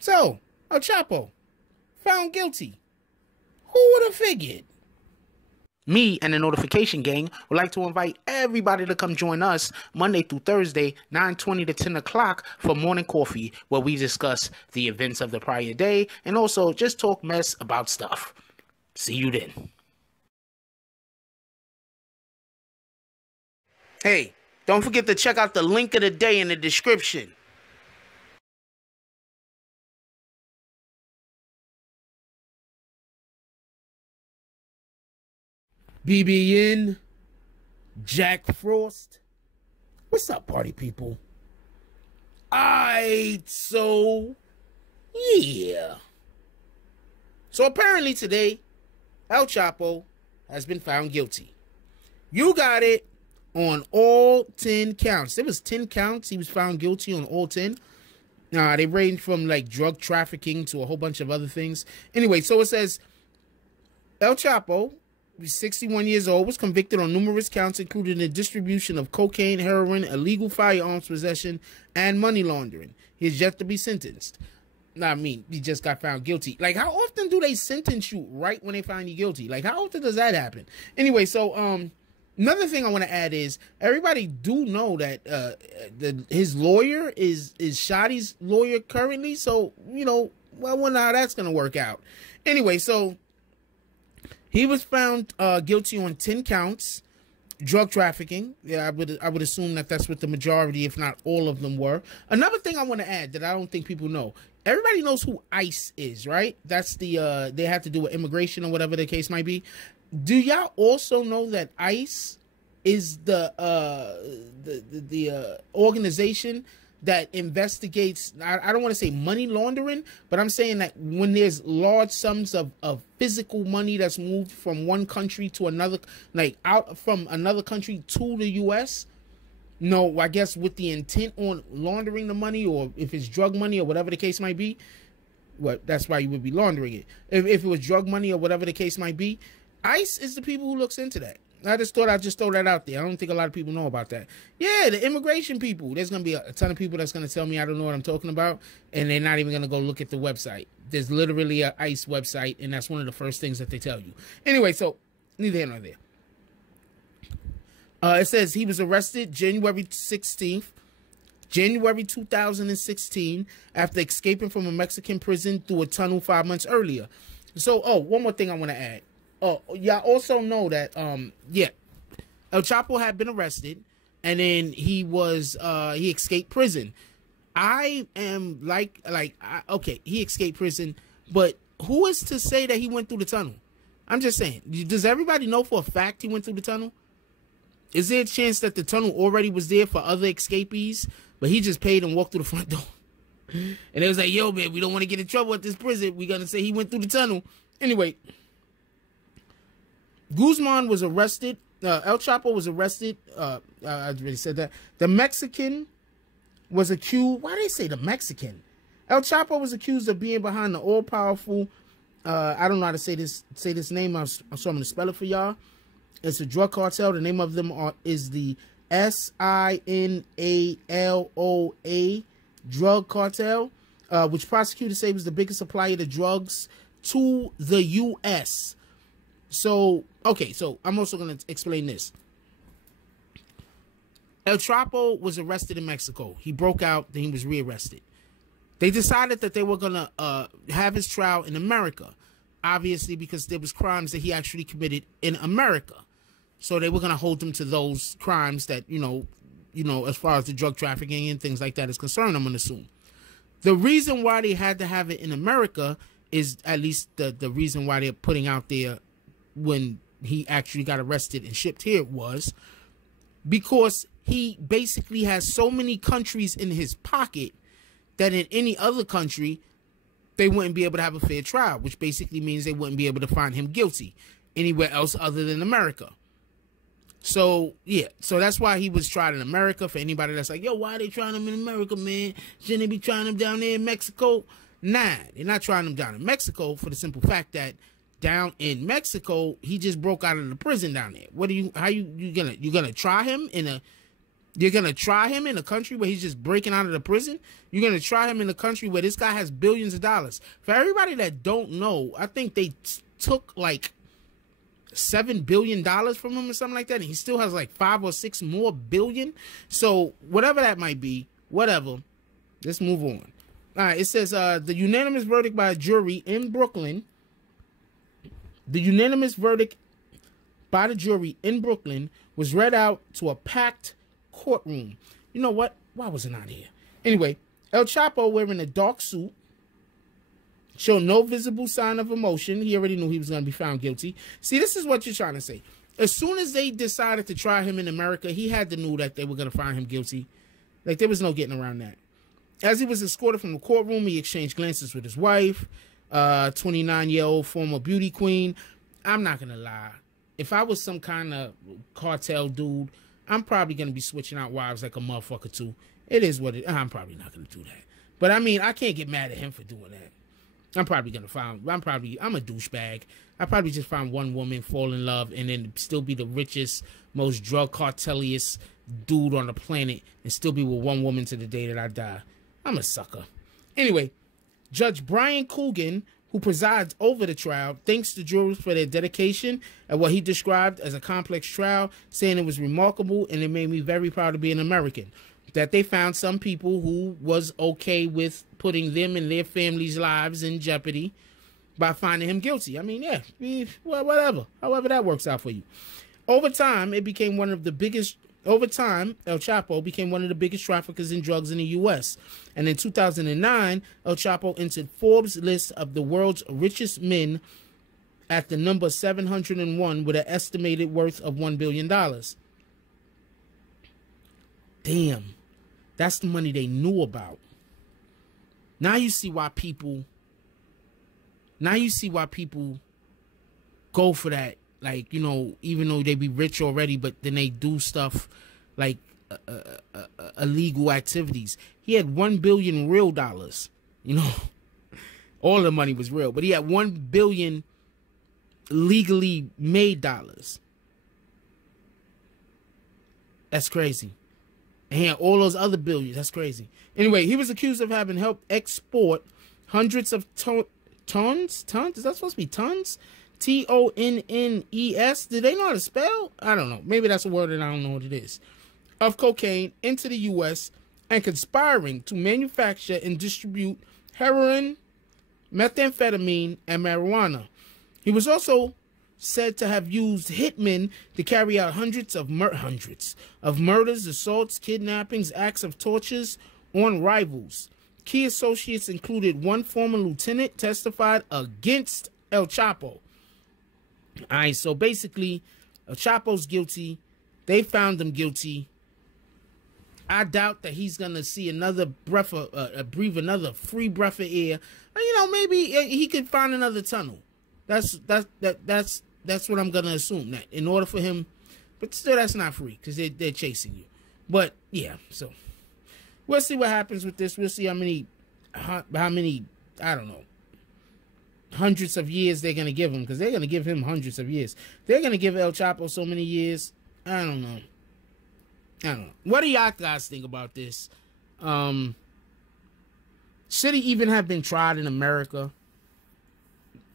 So, El Chapo, found guilty. Who would have figured? Me and the Notification Gang would like to invite everybody to come join us Monday through Thursday, 9:20 to 10 o'clock for morning coffee, where we discuss the events of the prior day and also just talk mess about stuff. See you then. Hey, don't forget to check out the link of the day in the description. BBN, Jack Frost. What's up, party people? So yeah. So apparently today, El Chapo has been found guilty. You got it on all 10 counts. There was 10 counts. He was found guilty on all 10. They range from like drug trafficking to a whole bunch of other things. Anyway, so it says El Chapo, 61 years old, was convicted on numerous counts, including the distribution of cocaine, heroin, illegal firearms possession, and money laundering. He is yet to be sentenced. He just got found guilty. Like, how often do they sentence you right when they find you guilty? Like, how often does that happen? Anyway, so, another thing I want to add is, everybody do know that, his lawyer is Shotty's lawyer currently, so, you know, well, I wonder how that's going to work out. Anyway, so he was found guilty on 10 counts, drug trafficking. Yeah, I would assume that that's what the majority, if not all of them, were. Another thing I want to add that I don't think people know. Everybody knows who ICE is, right? That's the they have to do with immigration or whatever the case might be. Do y'all also know that ICE is the organization that investigates, I don't want to say money laundering, but I'm saying that when there's large sums of physical money that's moved from one country to another, like out from another country to the U.S., no, I guess with the intent on laundering the money, or if it's drug money or whatever the case might be, well, that's why you would be laundering it. If it was drug money or whatever the case might be, ICE is the people who looks into that. I just thought I'd just throw that out there. I don't think a lot of people know about that. Yeah, the immigration people. There's going to be a ton of people that's going to tell me I don't know what I'm talking about, and they're not even going to go look at the website. There's literally an ICE website, and that's one of the first things that they tell you. Anyway, so neither here nor there. It says he was arrested January 16th, January 2016, after escaping from a Mexican prison through a tunnel 5 months earlier. So, one more thing I want to add. Y'all also know that, El Chapo had been arrested, and then he was, he escaped prison. I am okay, he escaped prison, but who is to say that he went through the tunnel? I'm just saying, does everybody know for a fact he went through the tunnel? Is there a chance that the tunnel already was there for other escapees, but he just paid and walked through the front door? And it was like, yo, man, we don't want to get in trouble at this prison. We're going to say he went through the tunnel. Anyway, Guzman was arrested. El Chapo was arrested. I already said that. The Mexican was accused. Why do they say the Mexican? El Chapo was accused of being behind the all-powerful, I don't know how to say this name. So I'm going to spell it for y'all. It's a drug cartel. The name of them is the SINALOA drug cartel, which prosecutors say was the biggest supplier of drugs to the U.S. So, okay, so I'm also going to explain this. El Chapo was arrested in Mexico. He broke out, then he was rearrested. They decided that they were going to have his trial in America, obviously because there was crimes that he actually committed in America. So they were going to hold him to those crimes that, you know, as far as the drug trafficking and things like that is concerned, I'm going to assume. The reason why they had to have it in America is, at least the reason why they're putting out there when he actually got arrested and shipped here, was because he basically has so many countries in his pocket that in any other country, they wouldn't be able to have a fair trial, which basically means they wouldn't be able to find him guilty anywhere else other than America. So, yeah, so that's why he was tried in America. For anybody that's like, yo, why are they trying him in America, man? Shouldn't they be trying him down there in Mexico? Nah, they're not trying him down in Mexico for the simple fact that down in Mexico, he just broke out of the prison down there. What are you, how you gonna try him in You're going to try him in a country where he's just breaking out of the prison? You're going to try him in a country where this guy has billions of dollars. For everybody that don't know, I think they took like $7 billion from him or something like that. And he still has like 5 or 6 more billion. So whatever that might be, whatever. Let's move on. All right. It says the unanimous verdict by a jury in Brooklyn. The unanimous verdict by the jury in Brooklyn was read out to a packed courtroom. You know what? Why was it not here? Anyway, El Chapo, wearing a dark suit, showed no visible sign of emotion. He already knew he was going to be found guilty. See, this is what you're trying to say. As soon as they decided to try him in America, he had to know that they were going to find him guilty. Like, there was no getting around that. As he was escorted from the courtroom, he exchanged glances with his wife, 29-year-old former beauty queen. I'm not going to lie. If I was some kind of cartel dude, I'm probably going to be switching out wives like a motherfucker too. It is what it is. I'm probably not going to do that. But I mean, I can't get mad at him for doing that. I'm probably going to find, I'm a douchebag. I probably just find one woman, fall in love, and then still be the richest, most drug carteliest dude on the planet and still be with one woman to the day that I die. I'm a sucker. Anyway, Judge Brian Coogan, who presides over the trial, thanks the jurors for their dedication at what he described as a complex trial, saying it was remarkable and it made me very proud to be an American. That they found some people who was okay with putting them and their families' lives in jeopardy by finding him guilty. I mean, yeah, well, whatever. However that works out for you. Over time, El Chapo became one of the biggest traffickers in drugs in the U.S. And in 2009, El Chapo entered Forbes' list of the world's richest men at the number 701 with an estimated worth of $1 billion. Damn. That's the money they knew about. Now you see why people go for that. Like, you know, even though they be rich already, but then they do stuff like illegal activities. He had $1 billion real dollars. You know, all the money was real, but he had $1 billion legally made dollars. That's crazy. And he had all those other billions. That's crazy. Anyway, he was accused of having helped export hundreds of tons? Is that supposed to be tons? Tonnes. Do they know how to spell? I don't know. Maybe that's a word and I don't know what it is. Of cocaine into the U.S. and conspiring to manufacture and distribute heroin, methamphetamine, and marijuana. He was also said to have used hitmen to carry out hundreds of murders, assaults, kidnappings, acts of tortures on rivals. Key associates included one former lieutenant testified against El Chapo. All right, so basically, El Chapo's guilty. They found him guilty. I doubt that he's gonna see another breath of, breathe another free breath of air. You know, maybe he could find another tunnel. That's what I'm gonna assume. That in order for him, but still, that's not free because they're chasing you. But yeah, so we'll see what happens with this. We'll see how many I don't know, hundreds of years they're gonna give him, because they're gonna give him hundreds of years. They're gonna give El Chapo so many years. I don't know. What do y'all guys think about this? Should he even have been tried in America?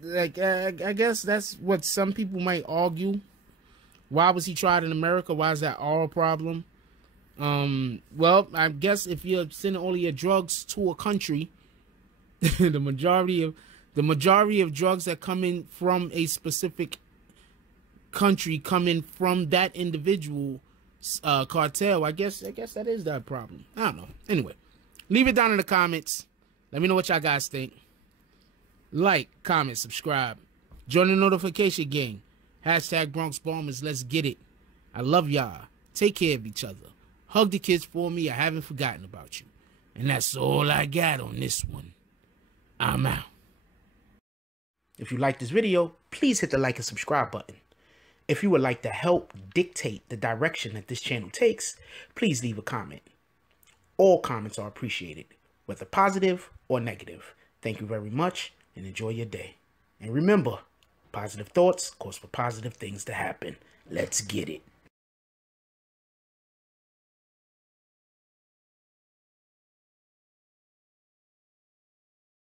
Like, I guess that's what some people might argue. Why was he tried in America? Why is that our problem? Well, I guess if you're sending all of your drugs to a country, the majority of drugs that come in from a specific country come in from that individual cartel. I guess that is that problem. I don't know. Anyway, leave it down in the comments. Let me know what y'all guys think. Like, comment, subscribe. Join the notification gang. Hashtag Bronx Bombers. Let's get it. I love y'all. Take care of each other. Hug the kids for me. I haven't forgotten about you. And that's all I got on this one. I'm out. If you like this video, please hit the like and subscribe button. If you would like to help dictate the direction that this channel takes, please leave a comment. All comments are appreciated, whether positive or negative. Thank you very much and enjoy your day. And remember, positive thoughts cause for positive things to happen. Let's get it.